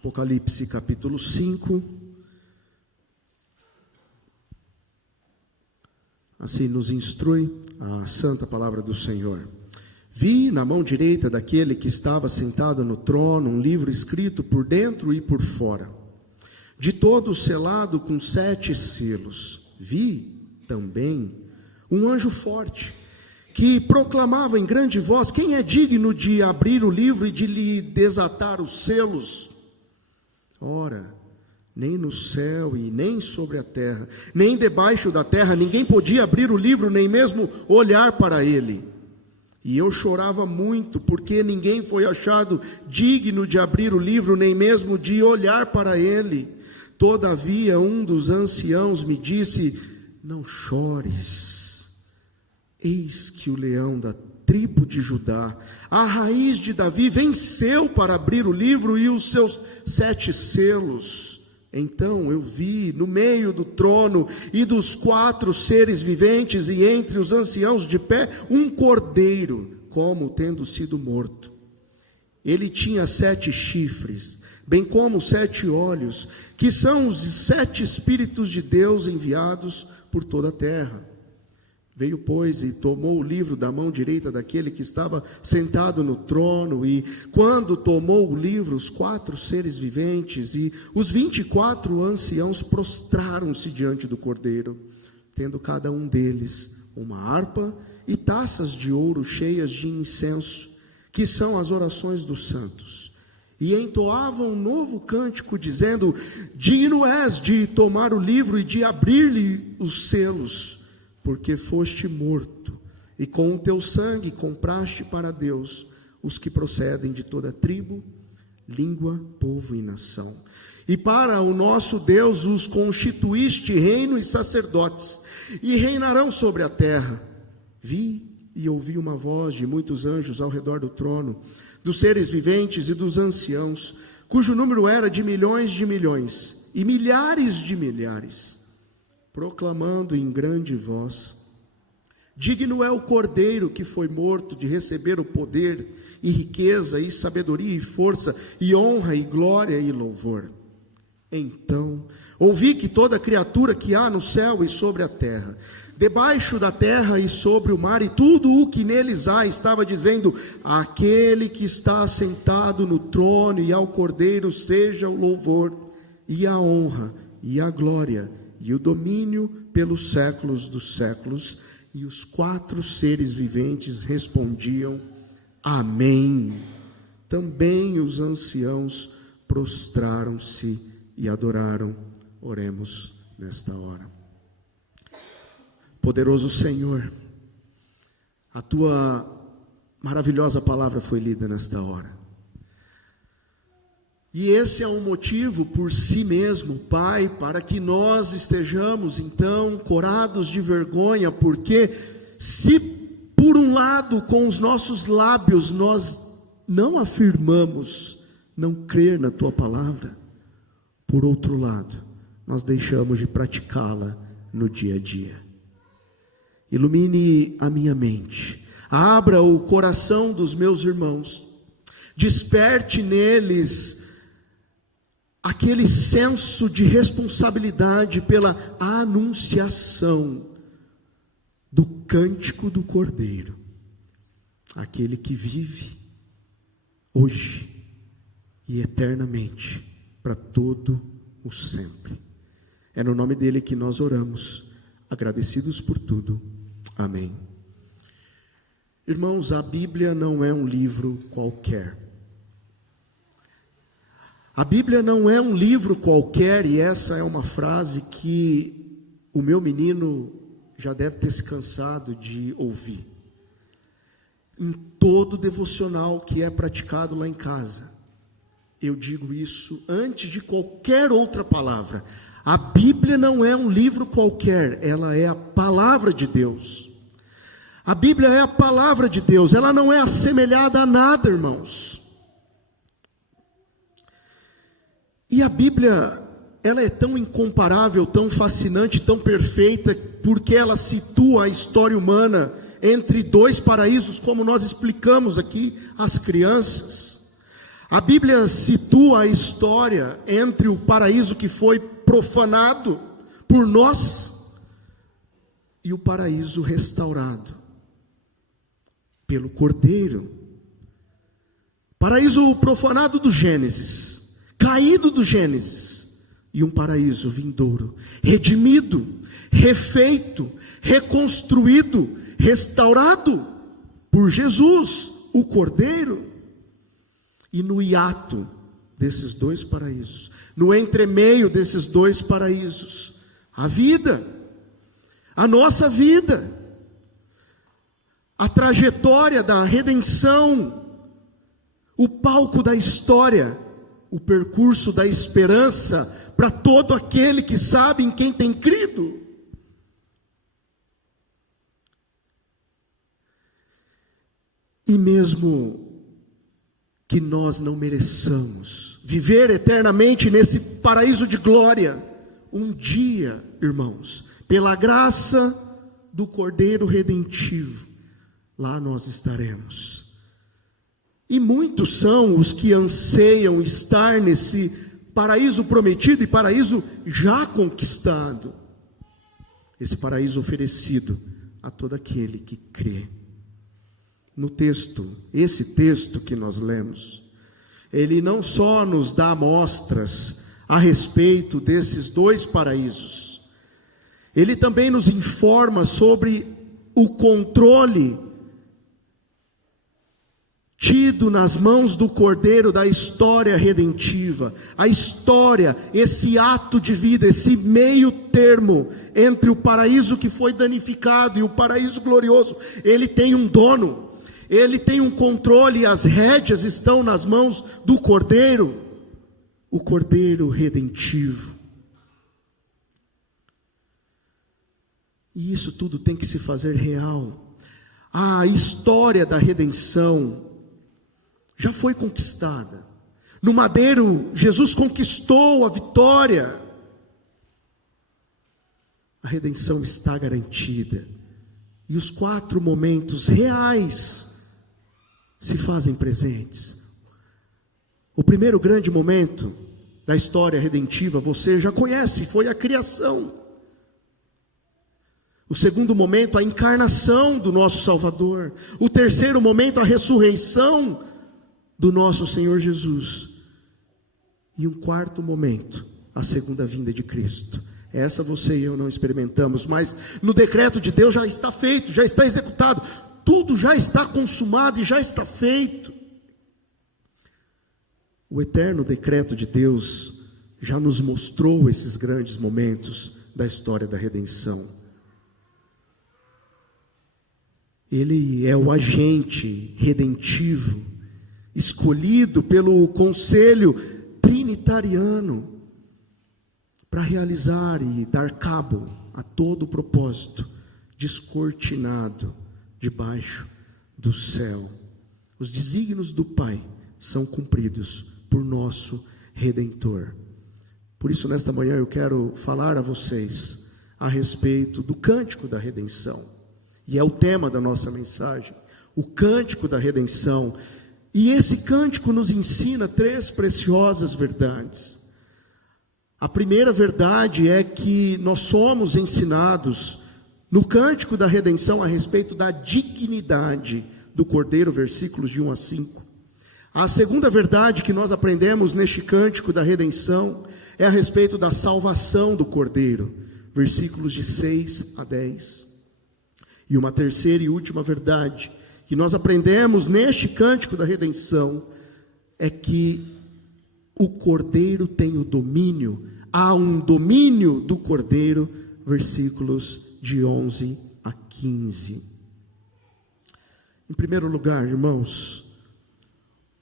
Apocalipse capítulo 5, assim nos instrui a santa palavra do Senhor. Vi na mão direita daquele que estava sentado no trono um livro escrito por dentro e por fora, de todo selado com 7 selos. Vi também um anjo forte, que proclamava em grande voz: quem é digno de abrir o livro e de lhe desatar os selos? Ora, nem no céu e nem sobre a terra, nem debaixo da terra, ninguém podia abrir o livro, nem mesmo olhar para ele. E eu chorava muito, porque ninguém foi achado digno de abrir o livro, nem mesmo de olhar para ele. Todavia, um dos anciãos me disse: não chores, eis que o leão da tribo de Judá, a raiz de Davi, venceu para abrir o livro e os seus 7 selos. Então eu vi no meio do trono e dos 4 seres viventes e entre os anciãos de pé um cordeiro, como tendo sido morto. Ele tinha 7 chifres, bem como 7 olhos, que são os 7 Espíritos de Deus enviados por toda a terra. Veio, pois, e tomou o livro da mão direita daquele que estava sentado no trono, e quando tomou o livro, os 4 seres viventes e os 24 anciãos prostraram-se diante do cordeiro, tendo cada um deles uma harpa e taças de ouro cheias de incenso, que são as orações dos santos. E entoavam um novo cântico, dizendo: digno és de tomar o livro e de abrir-lhe os selos, porque foste morto, e com o teu sangue compraste para Deus os que procedem de toda tribo, língua, povo e nação. E para o nosso Deus os constituíste reino e sacerdotes, e reinarão sobre a terra. Vi e ouvi uma voz de muitos anjos ao redor do trono, dos seres viventes e dos anciãos, cujo número era de milhões e milhares de milhares, proclamando em grande voz: digno é o cordeiro que foi morto de receber o poder e riqueza e sabedoria e força e honra e glória e louvor. Então ouvi que toda criatura que há no céu e sobre a terra, debaixo da terra e sobre o mar, e tudo o que neles há, estava dizendo: aquele que está sentado no trono e ao cordeiro seja o louvor e a honra e a glória e o domínio pelos séculos dos séculos. E os 4 seres viventes respondiam: amém. Também os anciãos prostraram-se e adoraram. Oremos nesta hora. Poderoso Senhor, a tua maravilhosa palavra foi lida nesta hora. E esse é um motivo por si mesmo, Pai, para que nós estejamos então corados de vergonha, porque se por um lado com os nossos lábios nós não afirmamos não crer na tua palavra, por outro lado nós deixamos de praticá-la no dia a dia. Ilumine a minha mente, abra o coração dos meus irmãos, desperte neles aquele senso de responsabilidade pela anunciação do cântico do Cordeiro, aquele que vive hoje e eternamente para todo o sempre. É no nome dele que nós oramos, agradecidos por tudo. Amém. Irmãos, a Bíblia não é um livro qualquer. A Bíblia não é um livro qualquer, e essa é uma frase que o meu menino já deve ter se cansado de ouvir. Em todo devocional que é praticado lá em casa, eu digo isso antes de qualquer outra palavra. A Bíblia não é um livro qualquer, ela é a palavra de Deus. A Bíblia é a palavra de Deus, ela não é assemelhada a nada, irmãos. E a Bíblia, ela é tão incomparável, tão fascinante, tão perfeita, porque ela situa a história humana entre 2 paraísos, como nós explicamos aqui às crianças. A Bíblia situa a história entre o paraíso que foi profanado por nós e o paraíso restaurado pelo Cordeiro. Paraíso profanado do Gênesis, caído do Gênesis, e um paraíso vindouro, redimido, refeito, reconstruído, restaurado por Jesus, o Cordeiro. E no hiato desses dois paraísos, no entremeio desses dois paraísos, a vida, a nossa vida, a trajetória da redenção, o palco da história, o percurso da esperança para todo aquele que sabe em quem tem crido. E mesmo que nós não mereçamos viver eternamente nesse paraíso de glória, um dia, irmãos, pela graça do Cordeiro Redentivo, lá nós estaremos. E muitos são os que anseiam estar nesse paraíso prometido e paraíso já conquistado, esse paraíso oferecido a todo aquele que crê. No texto, esse texto que nós lemos, ele não só nos dá amostras a respeito desses dois paraísos, ele também nos informa sobre o controle tido nas mãos do Cordeiro da história redentiva, a história, esse ato de vida, esse meio termo entre o paraíso que foi danificado e o paraíso glorioso. Ele tem um dono, ele tem um controle, e as rédeas estão nas mãos do Cordeiro, o Cordeiro redentivo. E isso tudo tem que se fazer real. A história da redenção já foi conquistada. No madeiro, Jesus conquistou a vitória. A redenção está garantida. E os 4 momentos reais se fazem presentes. O primeiro grande momento da história redentiva você já conhece, foi a criação. O segundo momento, a encarnação do nosso Salvador. O terceiro momento, a ressurreição do nosso Senhor Jesus. E um quarto momento, a segunda vinda de Cristo. Essa você e eu não experimentamos, mas no decreto de Deus já está feito, já está executado. Tudo já está consumado e já está feito. O eterno decreto de Deus já nos mostrou esses grandes momentos da história da redenção. Ele é o agente redentivo, escolhido pelo conselho trinitariano, para realizar e dar cabo a todo o propósito descortinado debaixo do céu. Os desígnios do Pai são cumpridos por nosso Redentor. Por isso, nesta manhã eu quero falar a vocês a respeito do cântico da redenção. E é o tema da nossa mensagem, o cântico da redenção. E esse cântico nos ensina 3 preciosas verdades. A primeira verdade é que nós somos ensinados no cântico da redenção a respeito da dignidade do Cordeiro, versículos de 1 a 5. A segunda verdade que nós aprendemos neste cântico da redenção é a respeito da salvação do Cordeiro, versículos de 6 a 10. E uma terceira e última verdade que nós aprendemos neste cântico da redenção é que o Cordeiro tem o domínio, há um domínio do Cordeiro, versículos de 11 a 15. Em primeiro lugar, irmãos,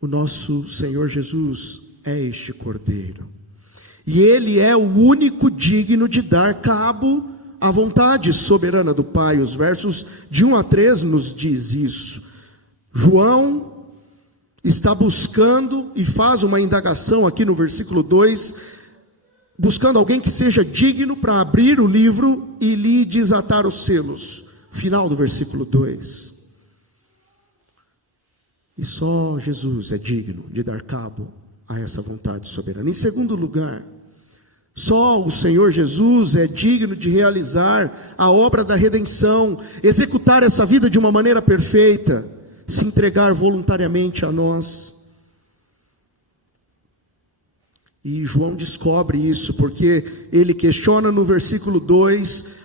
o nosso Senhor Jesus é este Cordeiro, e Ele é o único digno de dar cabo à vontade soberana do Pai. Os versos de 1 a 3 nos diz isso. João está buscando e faz uma indagação aqui no versículo 2, buscando alguém que seja digno para abrir o livro e lhe desatar os selos. Final do versículo 2. E só Jesus é digno de dar cabo a essa vontade soberana. Em segundo lugar, só o Senhor Jesus é digno de realizar a obra da redenção, executar essa vida de uma maneira perfeita, se entregar voluntariamente a nós. E João descobre isso, porque ele questiona no versículo 2,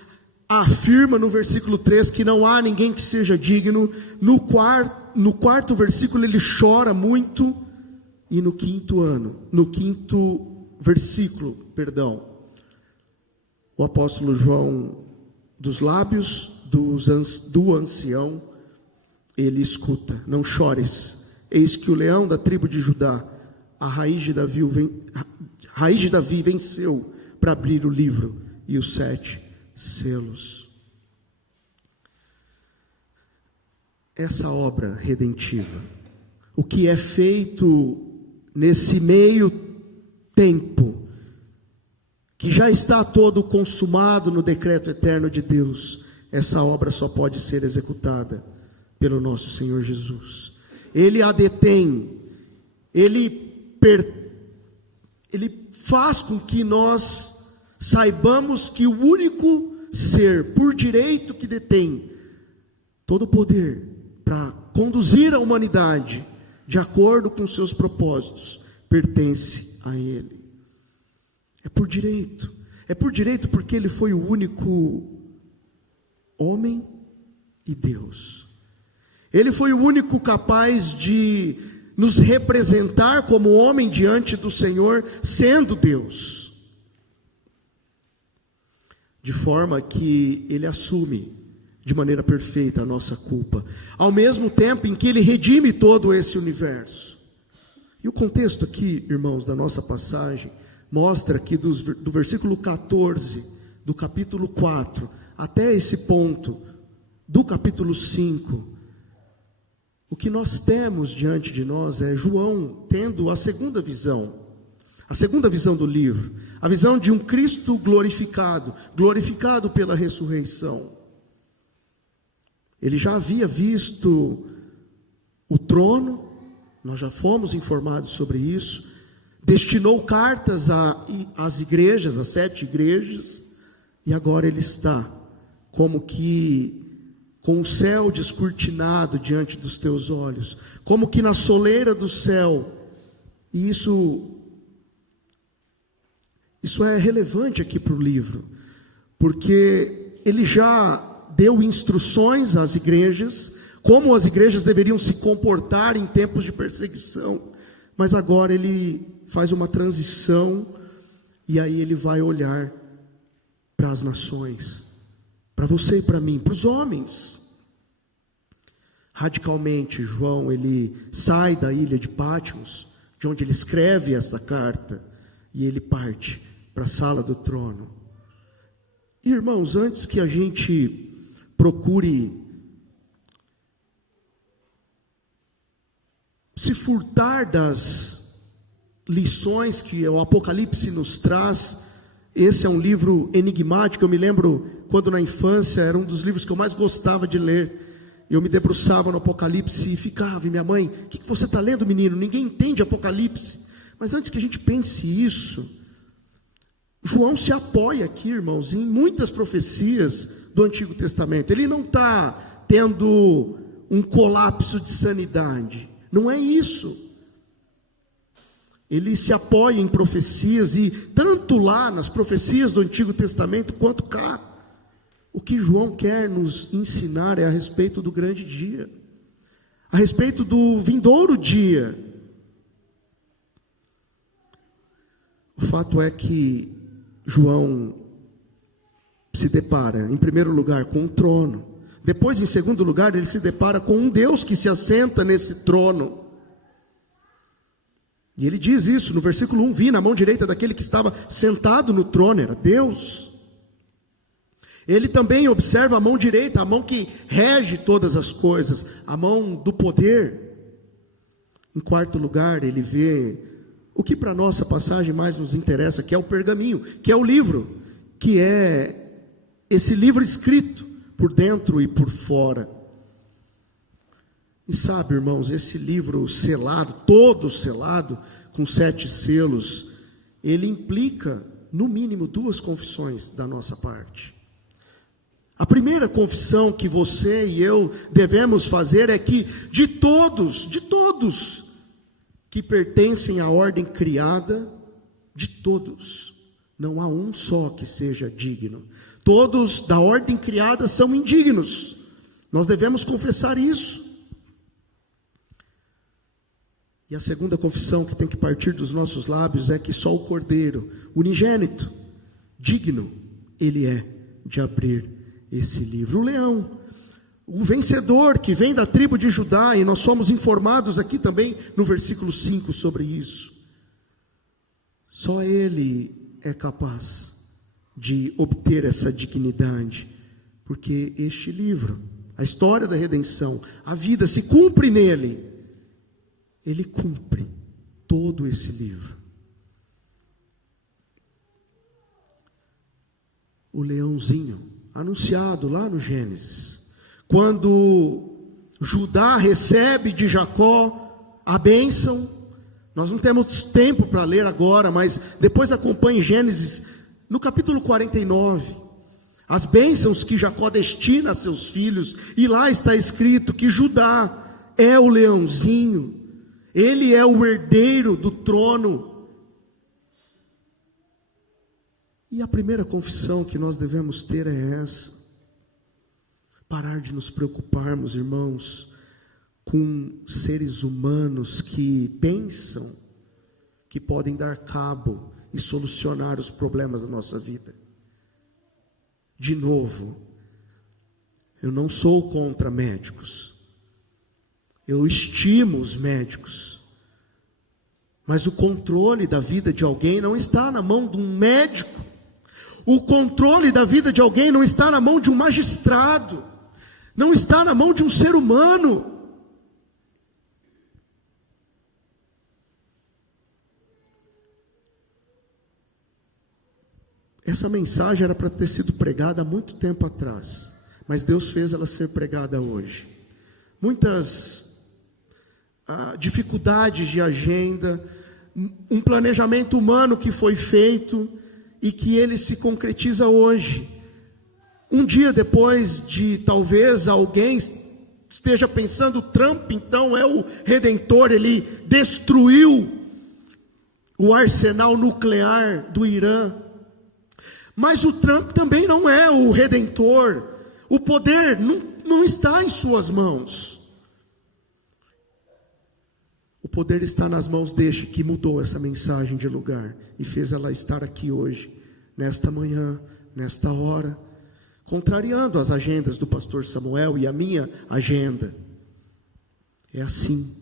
afirma no versículo 3 que não há ninguém que seja digno. No quarto versículo ele chora muito, e no quinto versículo, o apóstolo João, dos lábios do ancião, ele escuta: não chores, eis que o leão da tribo de Judá, a raiz de Davi venceu para abrir o livro e os 7 selos. Essa obra redentiva, o que é feito nesse meio tempo, que já está todo consumado no decreto eterno de Deus, essa obra só pode ser executada pelo nosso Senhor Jesus. Ele a detém, ele faz com que nós saibamos que o único ser por direito que detém todo o poder para conduzir a humanidade de acordo com seus propósitos pertence a Ele. É por direito porque Ele foi o único homem e Deus. Ele foi o único capaz de nos representar como homem diante do Senhor, sendo Deus, de forma que Ele assume de maneira perfeita a nossa culpa, ao mesmo tempo em que Ele redime todo esse universo. E o contexto aqui, irmãos, da nossa passagem, mostra que do versículo 14, do capítulo 4, até esse ponto, do capítulo 5, o que nós temos diante de nós é João tendo a segunda visão do livro, a visão de um Cristo glorificado pela ressurreição. Ele já havia visto o trono, nós já fomos informados sobre isso, destinou cartas às igrejas, às 7 igrejas, e agora ele está como que com o céu descortinado diante dos teus olhos, como que na soleira do céu. E isso é relevante aqui para o livro, porque ele já deu instruções às igrejas, como as igrejas deveriam se comportar em tempos de perseguição, mas agora ele faz uma transição, e aí ele vai olhar para as nações, para você e para mim, para os homens. Radicalmente, João, ele sai da ilha de Patmos, de onde ele escreve essa carta, e ele parte para a sala do trono. E, irmãos, antes que a gente procure se furtar das lições que o Apocalipse nos traz, esse é um livro enigmático. Eu me lembro quando na infância era um dos livros que eu mais gostava de ler. Eu me debruçava no Apocalipse e ficava, e minha mãe: o que você está lendo, menino? Ninguém entende Apocalipse. Mas antes que a gente pense isso, João se apoia aqui, irmãos, em muitas profecias do Antigo Testamento. Ele não está tendo um colapso de sanidade, não é isso. Ele se apoia em profecias, e tanto lá nas profecias do Antigo Testamento quanto cá, o que João quer nos ensinar é a respeito do grande dia, a respeito do vindouro dia. O fato é que João se depara, em primeiro lugar, com o trono. Depois, em segundo lugar, ele se depara com um Deus que se assenta nesse trono. E ele diz isso no versículo 1: vi na mão direita daquele que estava sentado no trono, era Deus. Ele também observa a mão direita, a mão que rege todas as coisas, a mão do poder. Em quarto lugar, ele vê o que para a nossa passagem mais nos interessa, que é o pergaminho, que é o livro, que é esse livro escrito por dentro e por fora. E sabe, irmãos, esse livro selado, todo selado, com 7 selos, ele implica, no mínimo, 2 confissões da nossa parte. A primeira confissão que você e eu devemos fazer é que de todos que pertencem à ordem criada, de todos, não há um só que seja digno. Todos da ordem criada são indignos. Nós devemos confessar isso. E a segunda confissão que tem que partir dos nossos lábios é que só o Cordeiro, unigênito, digno, ele é de abrir esse livro. O leão, o vencedor que vem da tribo de Judá, e nós somos informados aqui também no versículo 5 sobre isso. Só ele é capaz de obter essa dignidade, porque este livro, a história da redenção, a vida se cumpre nele. Ele cumpre todo esse livro. O leãozinho, anunciado lá no Gênesis, quando Judá recebe de Jacó a bênção, nós não temos tempo para ler agora, mas depois acompanhe Gênesis, no capítulo 49, as bênçãos que Jacó destina a seus filhos, e lá está escrito que Judá é o leãozinho, ele é o herdeiro do trono. E a primeira confissão que nós devemos ter é essa: parar de nos preocuparmos, irmãos, com seres humanos que pensam que podem dar cabo e solucionar os problemas da nossa vida. De novo, eu não sou contra médicos. Eu estimo os médicos, mas o controle da vida de alguém não está na mão de um médico. O controle da vida de alguém não está na mão de um magistrado, não está na mão de um ser humano. Essa mensagem era para ter sido pregada há muito tempo atrás, mas Deus fez ela ser pregada hoje. Muitas dificuldades de agenda, um planejamento humano que foi feito e que ele se concretiza hoje. Um dia depois de talvez alguém esteja pensando, Trump então é o redentor, ele destruiu o arsenal nuclear do Irã. Mas o Trump também não é o redentor. O poder não está em suas mãos. O poder está nas mãos deste que mudou essa mensagem de lugar e fez ela estar aqui hoje, nesta manhã, nesta hora, contrariando as agendas do pastor Samuel e a minha agenda. É assim.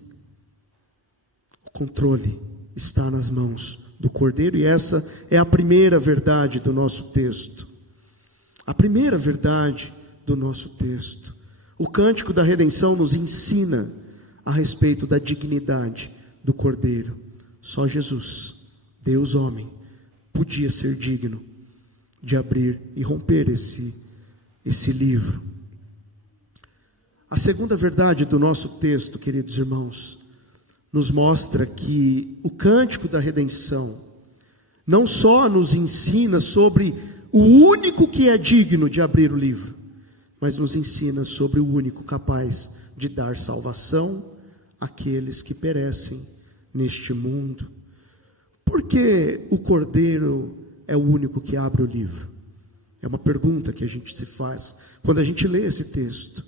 O controle está nas mãos do Cordeiro, e essa é a primeira verdade do nosso texto. A primeira verdade do nosso texto. O cântico da redenção nos ensina a respeito da dignidade do Cordeiro. Só Jesus, Deus homem, podia ser digno de abrir e romper esse livro. A segunda verdade do nosso texto, queridos irmãos, nos mostra que o cântico da redenção não só nos ensina sobre o único que é digno de abrir o livro, mas nos ensina sobre o único capaz de dar salvação àqueles que perecem neste mundo. Por que o Cordeiro é o único que abre o livro? É uma pergunta que a gente se faz quando a gente lê esse texto.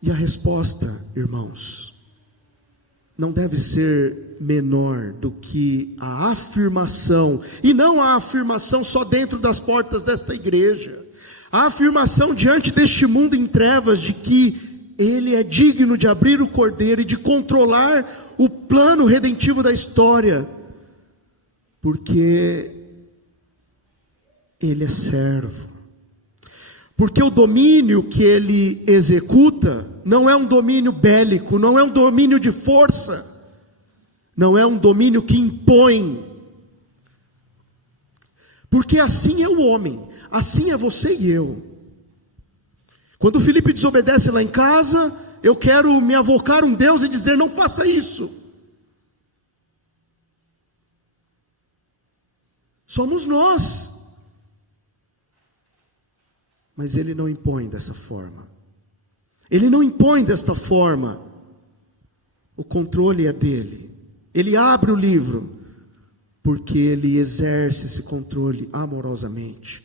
E a resposta, irmãos, não deve ser menor do que a afirmação, e não a afirmação só dentro das portas desta igreja, a afirmação diante deste mundo em trevas de que Ele é digno de abrir o Cordeiro e de controlar o plano redentivo da história, porque Ele é servo. Porque o domínio que ele executa não é um domínio bélico, não é um domínio de força, não é um domínio que impõe. Porque assim é o homem, assim é você e eu. Quando Felipe desobedece lá em casa, eu quero me avocar um Deus e dizer: não faça isso. Somos nós. Mas Ele não impõe dessa forma. Ele não impõe desta forma. O controle é dele. Ele abre o livro, porque Ele exerce esse controle amorosamente.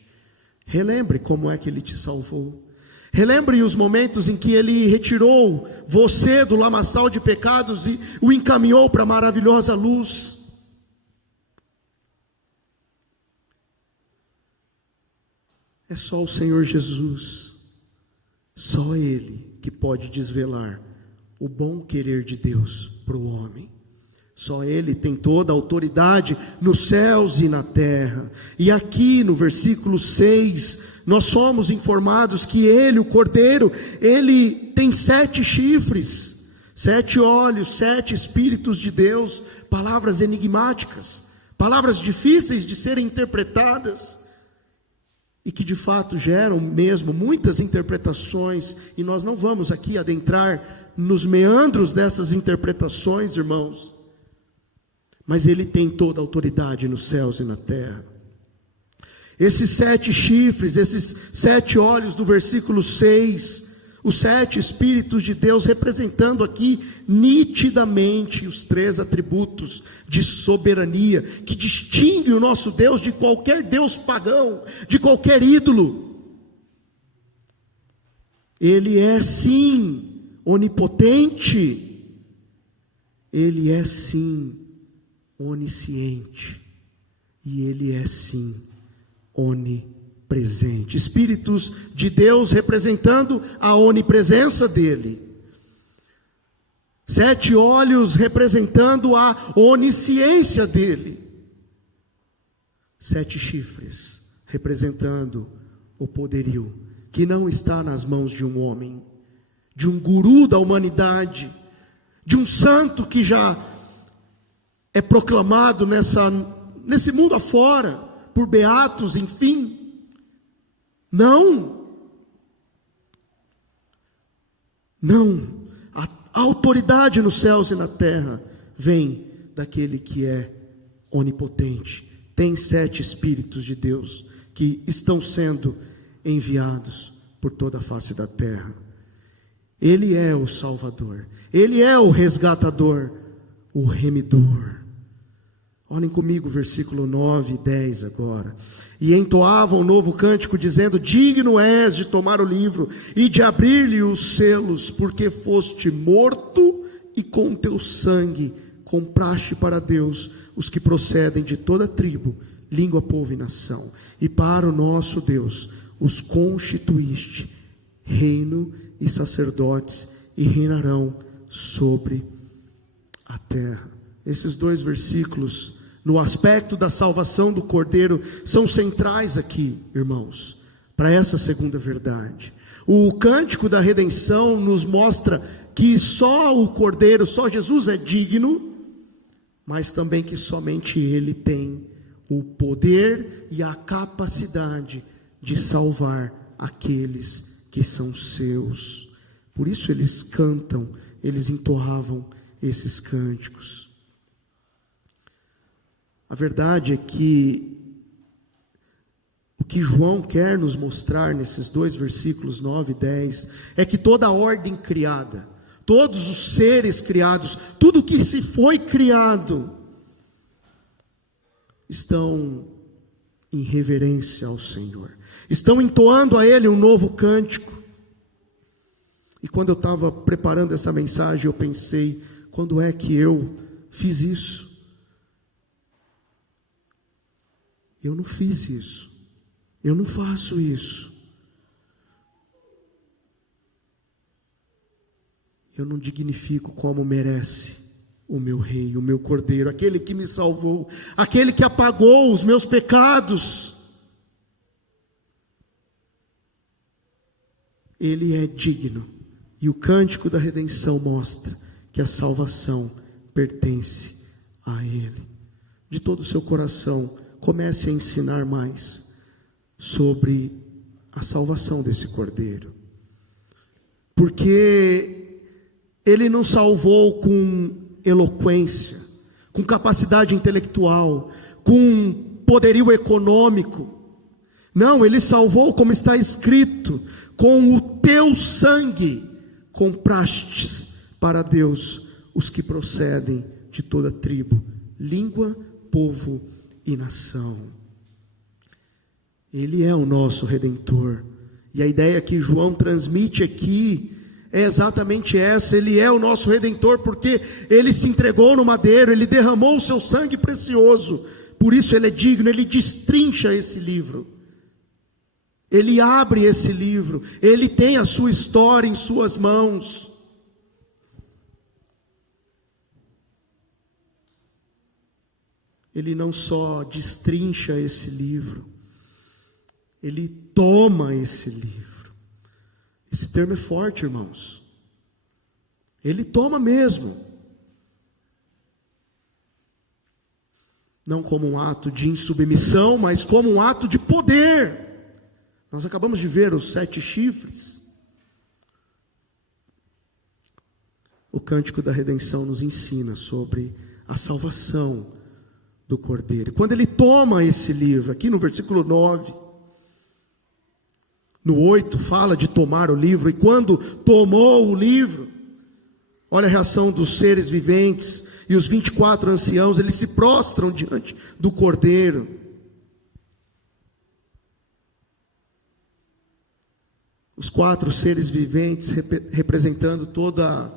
Relembre como é que Ele te salvou. Relembre os momentos em que Ele retirou você do lamaçal de pecados e o encaminhou para a maravilhosa luz. É só o Senhor Jesus, só Ele que pode desvelar o bom querer de Deus para o homem. Só Ele tem toda a autoridade nos céus e na terra. E aqui no versículo 6, nós somos informados que Ele, o Cordeiro, Ele tem 7 chifres, 7 olhos, 7 Espíritos de Deus, palavras enigmáticas, palavras difíceis de serem interpretadas, e que de fato geram mesmo muitas interpretações, e nós não vamos aqui adentrar nos meandros dessas interpretações, irmãos, mas Ele tem toda a autoridade nos céus e na terra. Esses 7 chifres, esses 7 olhos do versículo 6, os 7 Espíritos de Deus, representando aqui nitidamente os 3 atributos de soberania, que distinguem o nosso Deus de qualquer Deus pagão, de qualquer ídolo. Ele é sim onipotente, Ele é sim onisciente, e Ele é sim onipresente. Espíritos de Deus representando a onipresença dele. 7 olhos representando a onisciência dele. 7 chifres representando o poderio que não está nas mãos de um homem, de um guru da humanidade, de um santo que já é proclamado nesse mundo afora, por beatos, enfim. Não. A autoridade nos céus e na terra vem daquele que é onipotente. Tem 7 Espíritos de Deus que estão sendo enviados por toda a face da terra. Ele é o Salvador, Ele é o resgatador, o remidor. Olhem comigo, versículo 9 e 10 agora. E entoavam um novo cântico, dizendo: digno és de tomar o livro e de abrir-lhe os selos, porque foste morto e com teu sangue compraste para Deus os que procedem de toda tribo, língua, povo e nação. E para o nosso Deus os constituíste reino e sacerdotes, e reinarão sobre a terra. Esses 2 versículos, no aspecto da salvação do Cordeiro, são centrais aqui, irmãos, para essa segunda verdade. O cântico da redenção nos mostra que só o Cordeiro, só Jesus é digno, mas também que somente Ele tem o poder e a capacidade de salvar aqueles que são seus. Por isso eles cantam, eles entoavam esses cânticos. A verdade é que o que João quer nos mostrar nesses 2 versículos 9 e 10 é que toda a ordem criada, todos os seres criados, tudo que se foi criado, estão em reverência ao Senhor, estão entoando a Ele um novo cântico. E quando eu estava preparando essa mensagem, eu pensei: quando é que eu fiz isso? Eu não fiz isso, eu não faço isso. Eu não dignifico como merece o meu Rei, o meu Cordeiro, aquele que me salvou, aquele que apagou os meus pecados. Ele é digno, e o cântico da redenção mostra que a salvação pertence a Ele. De todo o seu coração, comece a ensinar mais sobre a salvação desse Cordeiro. porque Ele nos salvou com eloquência, com capacidade intelectual, com poderio econômico. Não, Ele salvou, como está escrito: com o teu sangue comprastes para Deus os que procedem de toda tribo, língua, povo e nação. Ele é o nosso Redentor. E a ideia que João transmite aqui é exatamente essa: Ele é o nosso Redentor, porque Ele se entregou no madeiro, Ele derramou o seu sangue precioso, por isso Ele é digno. Ele destrincha esse livro, Ele abre esse livro, Ele tem a sua história em suas mãos. Ele não só destrincha esse livro, Ele toma esse livro. Esse termo é forte, irmãos. Ele toma mesmo. Não como um ato de insubmissão, mas como um ato de poder. Nós acabamos de ver os 7 chifres. O cântico da redenção nos ensina sobre a salvação do Cordeiro. Quando Ele toma esse livro, aqui no versículo 9, no 8 fala de tomar o livro, e quando tomou o livro, olha a reação dos seres viventes e os 24 anciãos, eles se prostram diante do Cordeiro. Os 4 seres viventes representando toda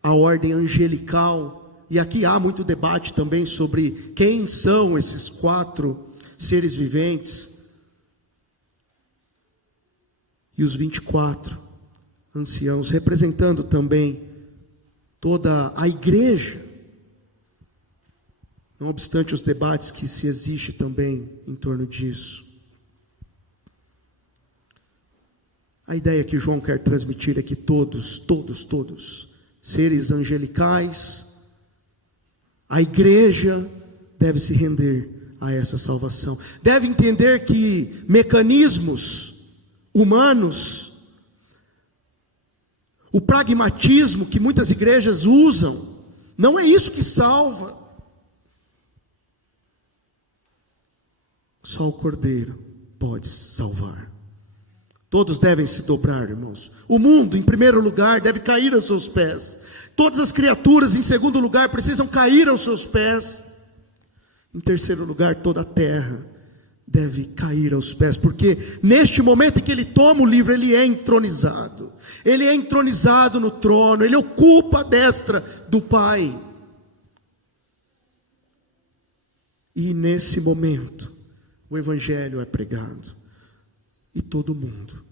a ordem angelical. E aqui há muito debate também sobre quem são esses 4 seres viventes. E os 24 anciãos representando também toda a igreja. Não obstante os debates que se existe também em torno disso. A ideia que João quer transmitir é que todos, seres angelicais, a igreja deve se render a essa salvação. Deve entender que mecanismos humanos, o pragmatismo que muitas igrejas usam, não é isso que salva. Só o Cordeiro pode salvar. Todos devem se dobrar, irmãos. O mundo, em primeiro lugar, deve cair aos seus pés. Todas as criaturas, em segundo lugar, precisam cair aos seus pés. Em terceiro lugar, toda a terra deve cair aos pés, porque neste momento em que Ele toma o livro, Ele é entronizado. Ele é entronizado no trono, Ele ocupa a destra do Pai. E nesse momento, o Evangelho é pregado. E todo mundo,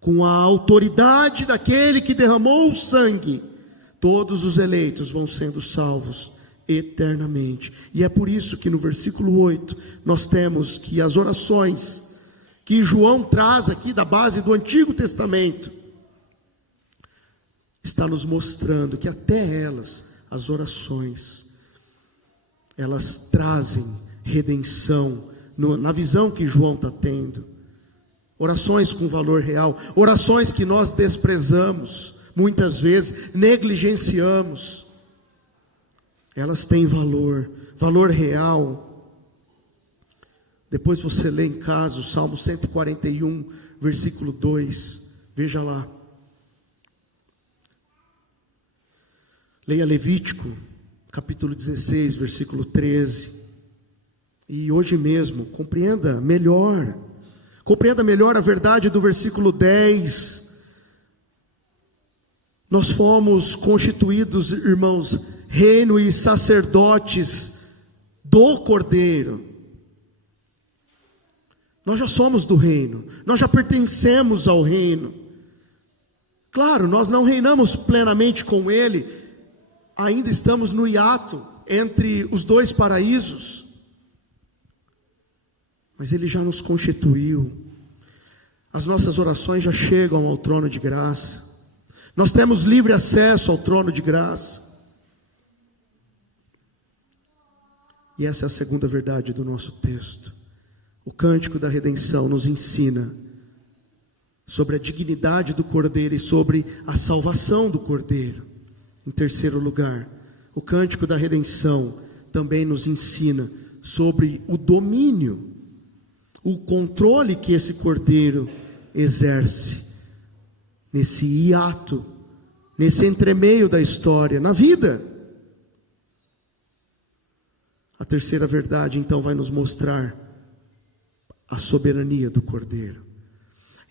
com a autoridade daquele que derramou o sangue, todos os eleitos vão sendo salvos eternamente. E é por isso que no versículo 8, nós temos que as orações que João traz aqui da base do Antigo Testamento, está nos mostrando que até elas, as orações, elas trazem redenção, na visão que João está tendo. Orações com valor real, orações que nós desprezamos, muitas vezes negligenciamos, elas têm valor real. Depois você lê em casa o Salmo 141, versículo 2, veja lá. Leia Levítico, capítulo 16, versículo 13. E hoje mesmo, compreenda melhor a verdade do versículo 10. Nós fomos constituídos, irmãos, reino e sacerdotes do Cordeiro. Nós já somos do reino, nós já pertencemos ao reino. Claro, nós não reinamos plenamente com Ele, ainda estamos no hiato entre os 2 paraísos. Mas Ele já nos constituiu. As nossas orações já chegam ao trono de graça. Nós temos livre acesso ao trono de graça. E essa é a segunda verdade do nosso texto. O cântico da redenção nos ensina sobre a dignidade do Cordeiro e sobre a salvação do Cordeiro. Em terceiro lugar, o cântico da redenção também nos ensina sobre o domínio, o controle que esse Cordeiro exerce nesse hiato, nesse entremeio da história, na vida. A terceira verdade, então, vai nos mostrar a soberania do Cordeiro.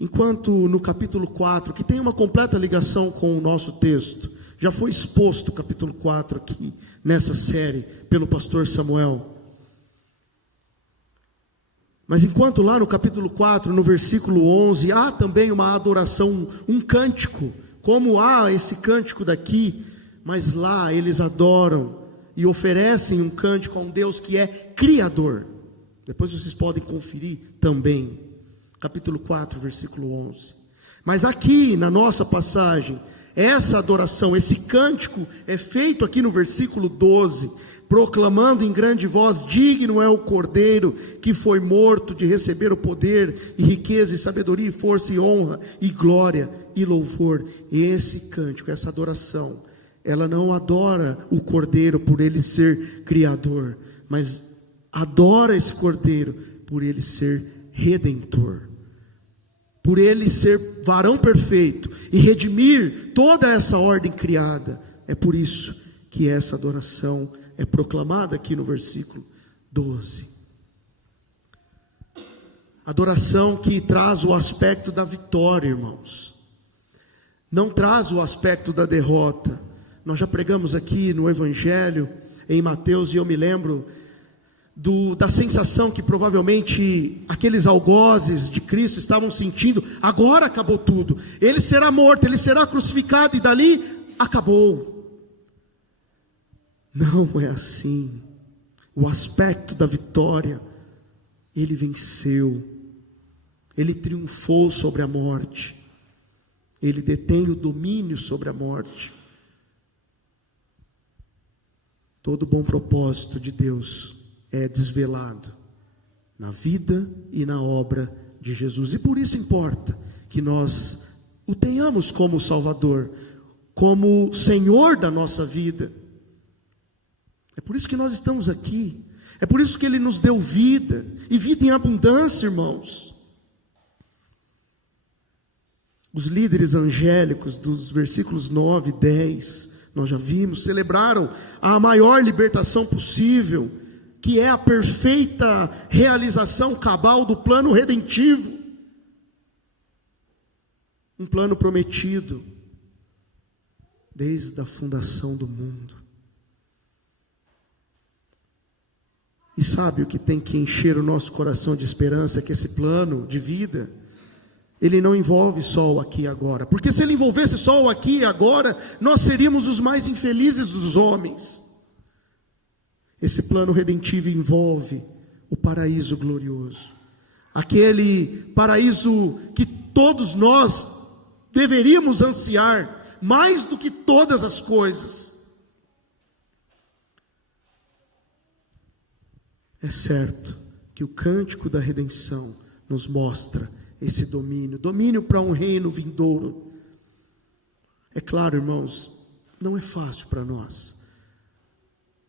Enquanto no capítulo 4, que tem uma completa ligação com o nosso texto, já foi exposto o capítulo 4 aqui, nessa série, pelo pastor Samuel. Mas enquanto lá no capítulo 4, no versículo 11, há também uma adoração, um cântico, como há esse cântico daqui, mas lá eles adoram e oferecem um cântico a um Deus que é Criador. Depois vocês podem conferir também, capítulo 4, versículo 11. Mas aqui na nossa passagem, essa adoração, esse cântico é feito aqui no versículo 12, proclamando em grande voz: digno é o Cordeiro que foi morto de receber o poder e riqueza e sabedoria e força e honra e glória e louvor. Esse cântico, essa adoração, ela não adora o Cordeiro por ele ser Criador, mas adora esse Cordeiro por ele ser Redentor, por ele ser varão perfeito e redimir toda essa ordem criada. É por isso que essa adoração é proclamada aqui no versículo 12. Adoração que traz o aspecto da vitória, irmãos. Não traz o aspecto da derrota. Nós já pregamos aqui no Evangelho, em Mateus, e eu me lembro da sensação que provavelmente aqueles algozes de Cristo estavam sentindo. Agora acabou tudo. Ele será morto, ele será crucificado e dali acabou. Não é assim. O aspecto da vitória, ele venceu, ele triunfou sobre a morte, ele detém o domínio sobre a morte. Todo bom propósito de Deus é desvelado na vida e na obra de Jesus, e por isso importa que nós o tenhamos como Salvador, como Senhor da nossa vida. É por isso que nós estamos aqui. É por isso que Ele nos deu vida, e vida em abundância, irmãos. Os líderes angélicos dos versículos 9 e 10, nós já vimos, celebraram a maior libertação possível, que é a perfeita realização cabal do plano redentivo. Um plano prometido desde a fundação do mundo. E sabe o que tem que encher o nosso coração de esperança? É que esse plano de vida, ele não envolve só o aqui e agora. Porque se ele envolvesse só o aqui e agora, nós seríamos os mais infelizes dos homens. Esse plano redentivo envolve o paraíso glorioso. Aquele paraíso que todos nós deveríamos ansiar, mais do que todas as coisas. É certo que o cântico da redenção nos mostra esse domínio para um reino vindouro. É claro, irmãos, não é fácil para nós.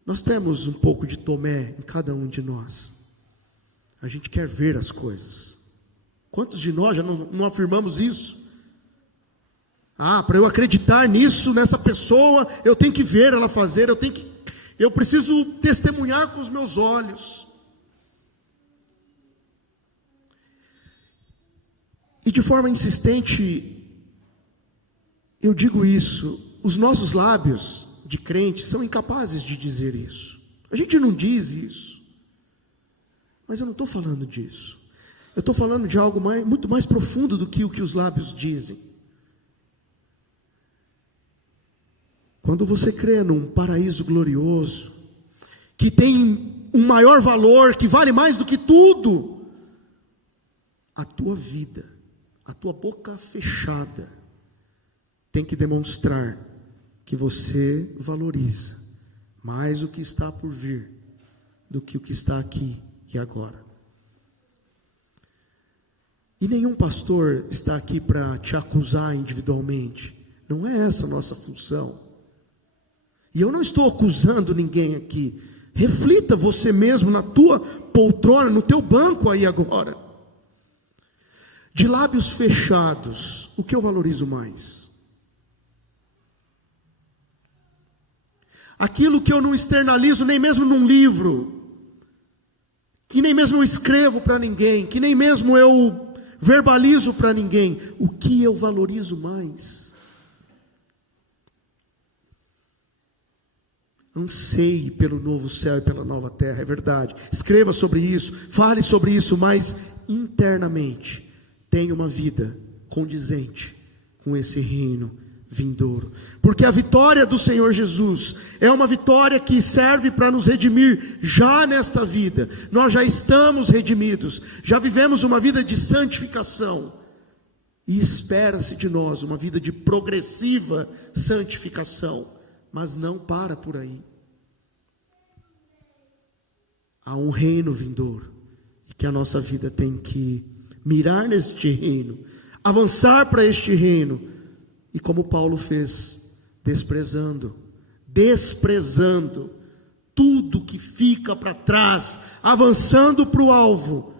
Nós temos um pouco de Tomé em cada um de nós. A gente quer ver as coisas. Quantos de nós já não afirmamos isso? Para eu acreditar nisso, nessa pessoa, eu tenho que ver ela fazer, eu preciso testemunhar com os meus olhos. E de forma insistente, eu digo isso, os nossos lábios de crente são incapazes de dizer isso. A gente não diz isso. Mas eu não estou falando disso. Eu estou falando de algo muito mais profundo do que o que os lábios dizem. Quando você crê num paraíso glorioso, que tem um maior valor, que vale mais do que tudo, a tua vida, a tua boca fechada, tem que demonstrar que você valoriza mais o que está por vir do que o que está aqui e agora. E nenhum pastor está aqui para te acusar individualmente. Não é essa a nossa função. E eu não estou acusando ninguém aqui. Reflita você mesmo na tua poltrona, no teu banco aí agora. De lábios fechados, o que eu valorizo mais? Aquilo que eu não externalizo nem mesmo num livro, que nem mesmo eu escrevo para ninguém, que nem mesmo eu verbalizo para ninguém. O que eu valorizo mais? Anseie pelo novo céu e pela nova terra, é verdade. Escreva sobre isso, fale sobre isso, mas internamente tenha uma vida condizente com esse reino vindouro. Porque a vitória do Senhor Jesus é uma vitória que serve para nos redimir já nesta vida. Nós já estamos redimidos, já vivemos uma vida de santificação. E espera-se de nós uma vida de progressiva santificação. Mas não para por aí. Há um reino vindouro, e que a nossa vida tem que mirar neste reino, avançar para este reino, e como Paulo fez, desprezando tudo que fica para trás, avançando para o alvo,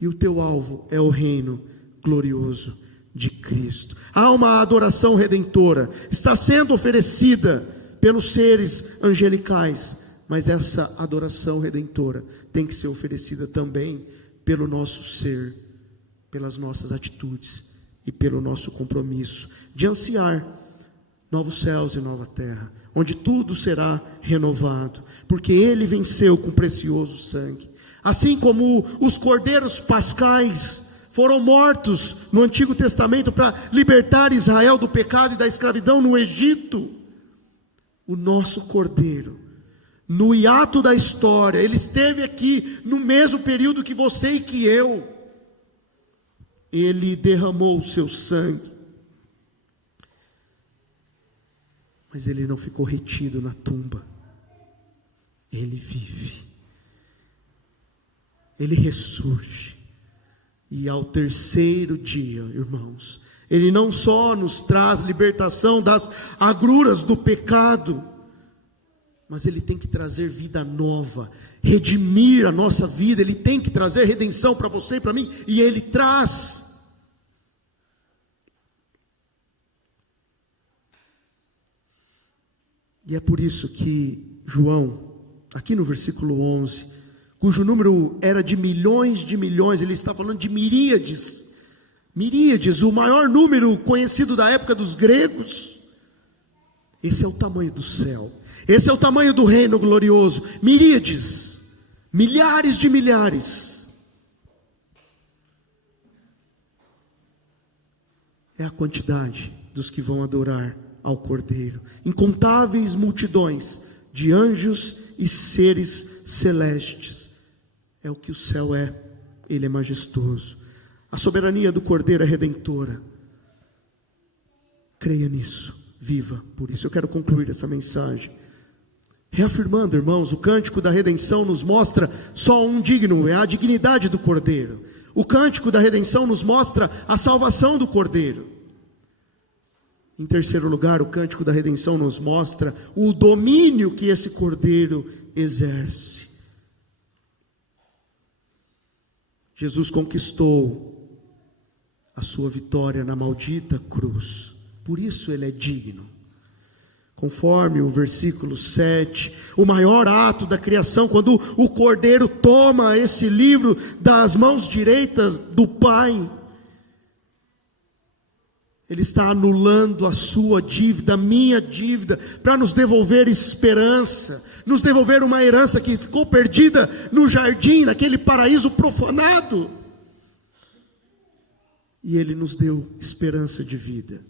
e o teu alvo é o reino glorioso de Cristo. Há uma adoração redentora, está sendo oferecida pelos seres angelicais, mas essa adoração redentora tem que ser oferecida também pelo nosso ser, pelas nossas atitudes e pelo nosso compromisso de ansiar novos céus e nova terra, onde tudo será renovado, porque Ele venceu com precioso sangue. Assim como os cordeiros pascais foram mortos no Antigo Testamento para libertar Israel do pecado e da escravidão no Egito, o nosso Cordeiro, no hiato da história, ele esteve aqui no mesmo período que você e que eu. Ele derramou o seu sangue, mas ele não ficou retido na tumba. Ele vive, ele ressurge, e ao terceiro dia, irmãos, Ele não só nos traz libertação das agruras do pecado, mas Ele tem que trazer vida nova, redimir a nossa vida. Ele tem que trazer redenção para você e para mim, e Ele traz. E é por isso que João, aqui no versículo 11, cujo número era de milhões, ele está falando de miríades, o maior número conhecido da época dos gregos. Esse é o tamanho do céu, esse é o tamanho do reino glorioso. Miríades, milhares de milhares, é a quantidade dos que vão adorar ao Cordeiro. Incontáveis multidões de anjos e seres celestes. É o que o céu é. Ele é majestoso. A soberania do Cordeiro é redentora. Creia nisso, viva por isso. Eu quero concluir essa mensagem reafirmando, irmãos, o cântico da redenção nos mostra só um digno, é a dignidade do Cordeiro. O cântico da redenção nos mostra a salvação do Cordeiro. Em terceiro lugar, o cântico da redenção nos mostra o domínio que esse Cordeiro exerce. Jesus conquistou a sua vitória na maldita cruz, por isso Ele é digno. Conforme o versículo 7, o maior ato da criação, quando o Cordeiro toma esse livro das mãos direitas do Pai, Ele está anulando a sua dívida, a minha dívida, para nos devolver esperança, nos devolver uma herança que ficou perdida no jardim, naquele paraíso profanado. E Ele nos deu esperança de vida,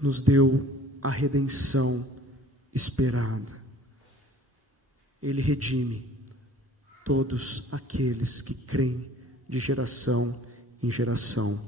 nos deu a redenção esperada. Ele redime todos aqueles que creem de geração em geração.